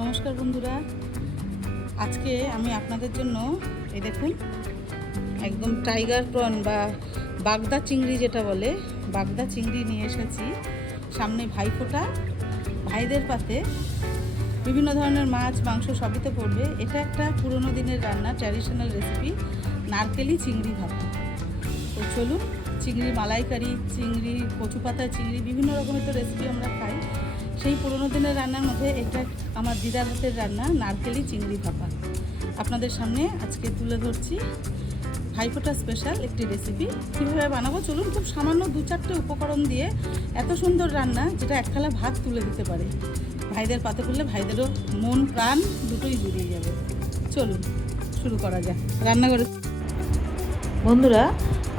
নমস্কার বন্ধুরা। আজকে আমি আপনাদের জন্য এই দেখুন, একদম টাইগার প্রন বা বাগদা চিংড়ি যেটা বলে, বাগদা চিংড়ি নিয়ে এসেছি। সামনে ভাইফোঁটা, ভাইদের পাতে বিভিন্ন ধরনের মাছ, মাংস সবই পড়বে। এটা একটা পুরনো দিনের রান্না ট্র্যাডিশনাল রেসিপি নারকেলি চিংড়ি ভাপা তো চলুন, চিংড়ি মালাইকারি, চিংড়ি কচু পাতা চিংড়ি, বিভিন্ন রকমের তো রেসিপি আমরা খাই। সেই পুরোনো দিনের রান্নার মধ্যে এটা আমার দিদার হাতের রান্না নারকেলি চিংড়ি ভাপা। আপনাদের সামনে আজকে তুলে ধরছি ভাইফোঁটা স্পেশাল একটি রেসিপি কীভাবে বানাবো? চলুন খুব সামান্য দু চারটে উপকরণ দিয়ে এত সুন্দর রান্না যেটা এক থালা ভাত তুলে দিতে পারে। ভাইদের পাতে করলে ভাইদেরও মন, প্রাণ দুটোই জুড়িয়ে যাবে। চলুন শুরু করা যাক। রান্না করে বন্ধুরা,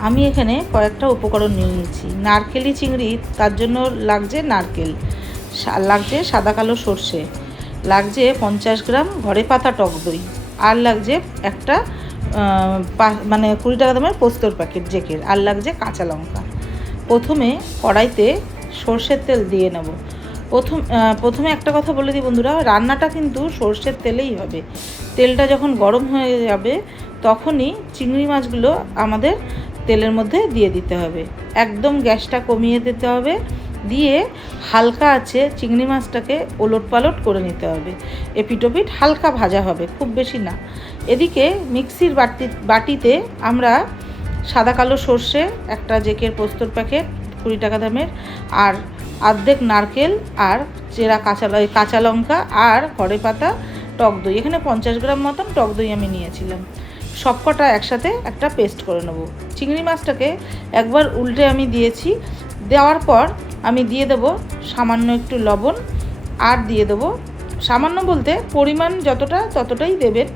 আমি এখানে কয়েকটা উপকরণ নিয়ে নিয়েছি। নারকেলি চিংড়ি, তার জন্য লাগছে নারকেল। লাগছে সাদা কালো সর্ষে। লাগছে পঞ্চাশ গ্রাম ঘরে পাতা টক দই। আর লাগছে একটা মানে কুড়ি টাকা দামের পোস্তর প্যাকেট জেকের আর লাগছে কাঁচা লঙ্কা। প্রথমে কড়াইতে সর্ষের তেল দিয়ে নেব। প্রথম প্রথমে একটা কথা বলে দিই বন্ধুরা, রান্নাটা কিন্তু সর্ষের তেলেই হবে। তেলটা যখন গরম হয়ে যাবে, তখনই চিংড়ি মাছগুলো আমাদের তেলের মধ্যে দিয়ে দিতে হবে। একদম গ্যাসটা কমিয়ে দিতে হবে। দিয়ে হালকা আছে চিংড়ি মাছটাকে ওলট পালট করে নিতে হবে। এপিটোপিট হালকা ভাজা হবে, খুব বেশি না। এদিকে মিক্সির বাটি, বাটিতে আমরা সাদা কালো সর্ষে, একটা জেকের পোস্তর প্যাকেট, কুড়ি টাকা দামের, আর অর্ধেক নারকেল আর চেরা কাঁচা কাঁচা লঙ্কা আর ঘরে পাতা, টক দই। এখানে পঞ্চাশ গ্রাম মতন টক দই আমি নিয়েছিলাম। সবকটা একসাথে একটা পেস্ট করে নেব। চিংড়ি মাছটাকে একবার উল্টে আমি দিয়েছি। দেওয়ার পর আমি দিয়ে দেবো সামান্য একটু লবণ আর দিয়ে দেবো সামান্য বলতে পরিমাণ যতটা ততটাই দেবেন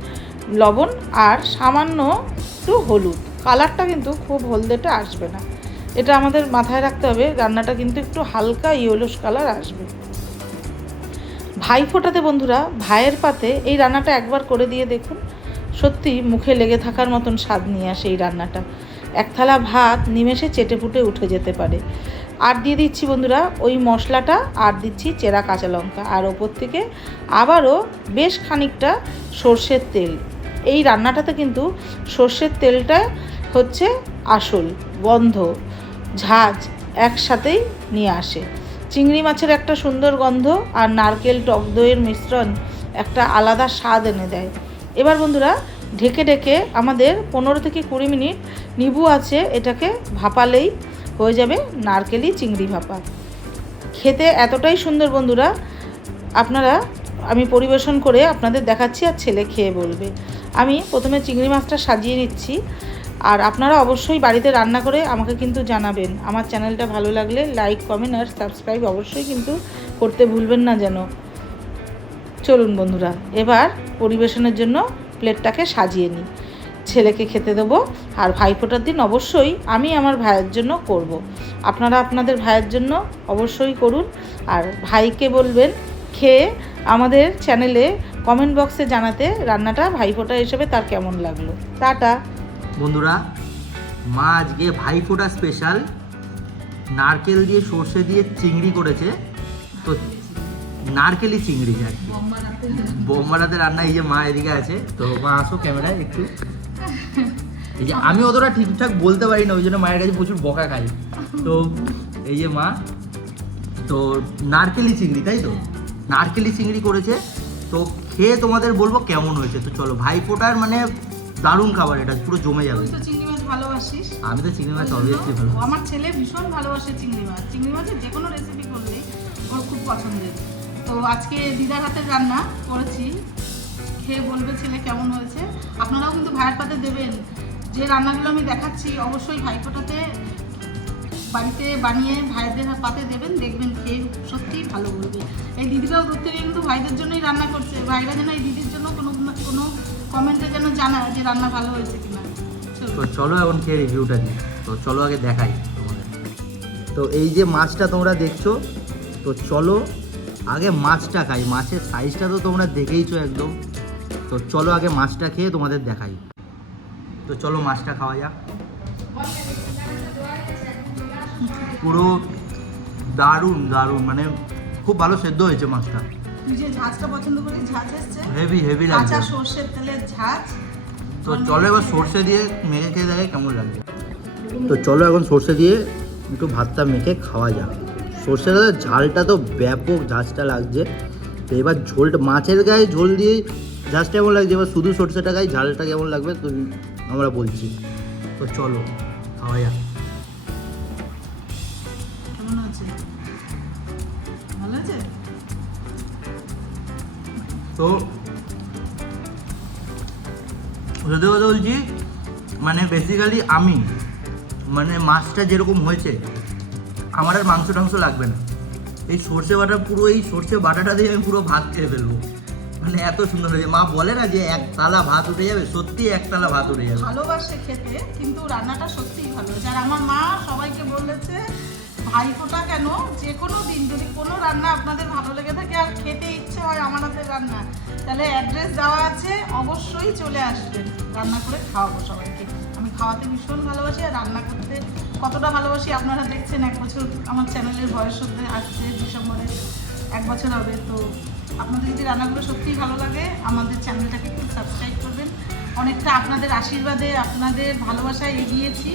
লবণ আর সামান্য একটু হলুদ। কালারটা কিন্তু খুব হলদেটা আসবে না। এটা আমাদের মাথায় রাখতে হবে, রান্নাটা কিন্তু একটু হালকা ইয়েলোস কালার আসবে। ভাই ফোটাতে বন্ধুরা, ভাইয়ের পাতে এই রান্নাটা একবার করে দিয়ে দেখুন। সত্যি মুখে লেগে থাকার মতন স্বাদ নিয়ে আসে এই রান্নাটা। এক থালা ভাত নিমেষে চেটে ফুটে উঠে যেতে পারে। আর দিয়ে দিচ্ছি বন্ধুরা, ওই মশলাটা, আর দিচ্ছি চেরা কাঁচা লঙ্কা। আর ওপর থেকে আবারও বেশ খানিকটা সর্ষের তেল। এই রান্নাটাতে কিন্তু সর্ষের তেলটা হচ্ছে আসল, গন্ধ, ঝাঁজ একসাথেই নিয়ে আসে। চিংড়ি মাছের একটা সুন্দর গন্ধ আর নারকেল টক দইয়ের মিশ্রণ একটা আলাদা স্বাদ এনে দেয়। এবার বন্ধুরা ঢেকে ঢেকে আমাদের পনেরো থেকে কুড়ি মিনিট নিবু আছে, এটাকে ভাপালেই হয়ে যাবে নারকেলি চিংড়ি ভাপা। খেতে এতটাই সুন্দর বন্ধুরা, আপনারা, আমি পরিবেশন করে আপনাদের দেখাচ্ছি আর ছেলে খেয়ে বলবে। আমি প্রথমে চিংড়ি মাছটা সাজিয়ে নিচ্ছি, আর আপনারা অবশ্যই বাড়িতে রান্না করে আমাকে কিন্তু জানাবেন। আমার চ্যানেলটা ভালো লাগলে লাইক, কমেন্ট আর সাবস্ক্রাইব অবশ্যই কিন্তু করতে ভুলবেন না যেন। চলুন বন্ধুরা, এবার পরিবেশনের জন্য প্লেটটাকে সাজিয়ে নিই। ছেলেকে খেতে দেবো আর ভাইফোঁটার দিন অবশ্যই আমি আমার ভাইয়ের জন্য করব। আপনারা আপনাদের ভাইয়ের জন্য অবশ্যই করুন। আর ভাইকে বলবেন, খেয়ে আমাদের চ্যানেলে কমেন্ট বক্সে জানাতে রান্নাটা ভাইফোঁটা হিসেবে তার কেমন লাগল। টাটা। বন্ধুরা, মা আজকে ভাইফোঁটা স্পেশাল নারকেল দিয়ে সর্ষে দিয়ে চিংড়ি করেছে। তো নারকেলি চিংড়ি আর কি বোম্বারাতে রান্না এই যে মা এদিকে আছে তো মা আসো ক্যামেরায় একটু। এই যে আমি অতটা ঠিকঠাক বলতে পারি না ওই জন্য মায়ের কাছে প্রচুর বকা খাই। তো এই যে মা তো নারকেলি চিংড়ি তাই তো? নারকেলি চিংড়ি করেছে তো খেয়ে তোমাদের বলব কেমন হয়েছে। তো চলো ভাইফোঁটার মানে দারুণ খাবার এটা পুরো জমে যাবে। ভালোবাসিস। আমি তো চিংড়ি মাছ অবভিয়াসলি ভালো আমার ছেলে ভীষণ ভালোবাসে চিংড়ি মাছ। চিংড়ি মাছের যে কোনো রেসিপি করলে ওর খুব পছন্দের। তো আজকে দিদার হাতের রান্না করেছি। খেয়ে বলবে ছেলে কেমন হয়েছে। আপনারাও কিন্তু ভাইয়ের পাতে দেবেন। যে রান্নাগুলো আমি দেখাচ্ছি, অবশ্যই ভাইফোঁটাতে বাড়িতে বানিয়ে ভাইদের পাতে দেবেন, দেখবেন খেয়ে সত্যিই ভালো বলবে। এই দিদিরাও দূর থেকে কিন্তু ভাইদের জন্যই রান্না করছে। ভাইরা যেন এই দিদির জন্য কোনো কোনো কমেন্টে যেন জানায় যে রান্না ভালো হয়েছে কিনা। তো চলো এখন খেয়ে রিভিউটা দিই তো চলো আগে দেখাই তোমাদের। তো এই যে মাছটা তোমরা দেখছ, তো চলো আগে মাছটা খাই। মাছের সাইজটা তো তোমরা দেখেইছো একদম। তো চলো আগে মাছটা খেয়ে তোমাদের দেখাই। তো চলো মাছটা খাওয়া যাক। পুরো দারুণ দারুণ। মানে খুব ভালো সেদ্ধ হয়েছে মাছটা। যে পছন্দ এসছে? হেভি হেভি কাঁচা লাগছে সর্ষের তেলের ঝাঁজ। তো চলো এবার সর্ষে দিয়ে মেখে খেয়ে দেখে কেমন লাগে তো চলো এখন সর্ষে দিয়ে একটু ভাতটা মেখে খাওয়া যাক। সর্ষেটা ঝালটা তো ব্যাপক ঝাঁজটা লাগছে। তো এবার ঝোলটা মাছের গায়ে ঝোল দিয়ে ঝাঁজটা কেমন লাগছে? এবার শুধু সর্ষেটা গায়ে ঝালটা কেমন লাগবে? তো আমরা বলছি। তো চলো খাওয়া যাক। কেমন আছে? ভালো আছে? তো সত্যি কথা বলছি মানে বেসিক্যালি আমি মানে মাছটা যেরকম হয়েছে আমার আর মাংস টাংস লাগবে না। এই সর্ষে বাটা পুরো এই সর্ষে বাটাটা দিয়ে আমি পুরো ভাত খেয়ে ফেলব। মানে এত সুন্দর হয়েছে। মা বলে না যে এক তালা ভাত উঠে যাবে, সত্যি এক তালা ভাত উঠে যাবে। ভালোবাসে খেতে, কিন্তু রান্নাটা সত্যিই ভালো। যার আমার মা সবাইকে বলেছে, ভাইফোঁটা কেন? যে কোনো দিন যদি কোনো রান্না আপনাদের ভালো লেগে থাকে আর খেতে ইচ্ছে হয় আমার হাতের রান্না, তাহলে অ্যাড্রেস দেওয়া আছে, অবশ্যই চলে আসবেন। রান্না করে খাওয়াবো সবাইকে। আমি খাওয়াতে ভীষণ ভালোবাসি আর রান্না করতে কতটা ভালোবাসি আপনারা দেখছেন, এক বছর আমার চ্যানেলের বয়স হতে আসছে ডিসেম্বরে এক বছর হবে, তো আপনাদের যদি রান্নাগুলো সত্যিই ভালো লাগে, আমাদের চ্যানেলটাকে একটু সাবস্ক্রাইব করবেন। অনেকটা আপনাদের আশীর্বাদে আপনাদের ভালোবাসায় এগিয়েছি,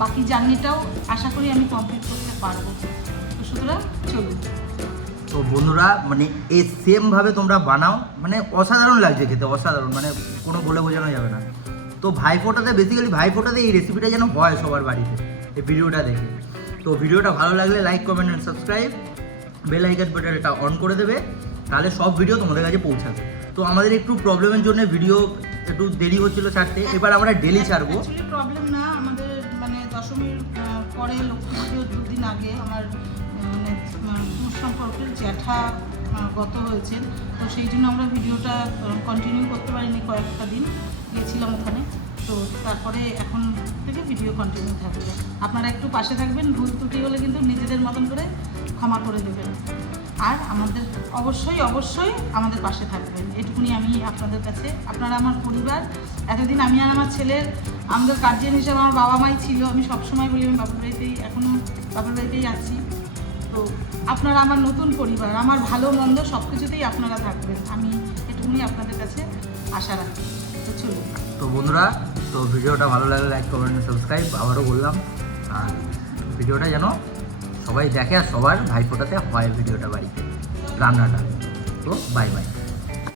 বাকি জার্নিটাও আশা করি আমি কমপ্লিট করতে পারব। তো সুতরাং চলুন। তো বন্ধুরা মানে এই সেমভাবে তোমরা বানাও মানে অসাধারণ লাগছে খেতে, অসাধারণ মানে কোনো বলে বোঝানো যাবে না। তো ভাইফোঁটাতে বেসিক্যালি ভাইফোঁটাতে এই রেসিপিটা যেন হয় সবার বাড়িতে এই ভিডিওটা দেখে। তো ভিডিওটা ভালো লাগলে like comment and subscribe bell icon বাটনটা অন করে দেবে তাহলে সব ভিডিও তোমাদের কাছে পৌঁছাবে। তো আমাদের একটু প্রবলেমের জন্য ভিডিও একটু দেরি হচ্ছিল ছাড়তে এবার আমরা ডেলি ছাড়বো। প্রবলেম না আমাদের মানে দশমীর পরে লক্ষ্মী পুজোর দুদিন আগে আমার মানে সম্পর্কের জ্যাঠা গত হয়েছেন তো সেই জন্য আমরা ভিডিওটা কন্টিনিউ করতে পারিনি কয়েকটা দিন। গিয়েছিলাম ওখানে। তো তারপরে এখন থেকে ভিডিও কন্টিনিউ থাকবে। আপনারা একটু পাশে থাকবেন। ভুল ত্রুটি হলে কিন্তু নিজেদের মতন করে ক্ষমা করে দেবেন। আর আমাদের, অবশ্যই অবশ্যই আমাদের পাশে থাকবেন। এটুকুনি আমি আপনাদের কাছে, আপনারা আমার পরিবার। এতদিন আমি আর আমার ছেলের, আমাদের গার্জিয়ান হিসেবে আমার বাবা মাই ছিল। আমি সবসময় বলি, আমি বাপের বাড়িতেই এখনও বাপের বাড়িতেই আছি। তো আপনারা আমার নতুন পরিবার, আমার ভালো, মন্দ সব কিছুতেই আপনারা থাকবেন। আমি এটুকুনি আপনাদের কাছে আশা রাখি। তো চলুন। তো বন্ধুরা, তো ভিডিওটা ভালো লাগলে লাইক কমেন্ট সাবস্ক্রাইব আবারও বললাম। আর ভিডিওটা যেন সবাই দেখে আর সবার ভাইফোটাতে হয় ভিডিওটা বাড়িতে। রান্নাটা। তো বাই বাই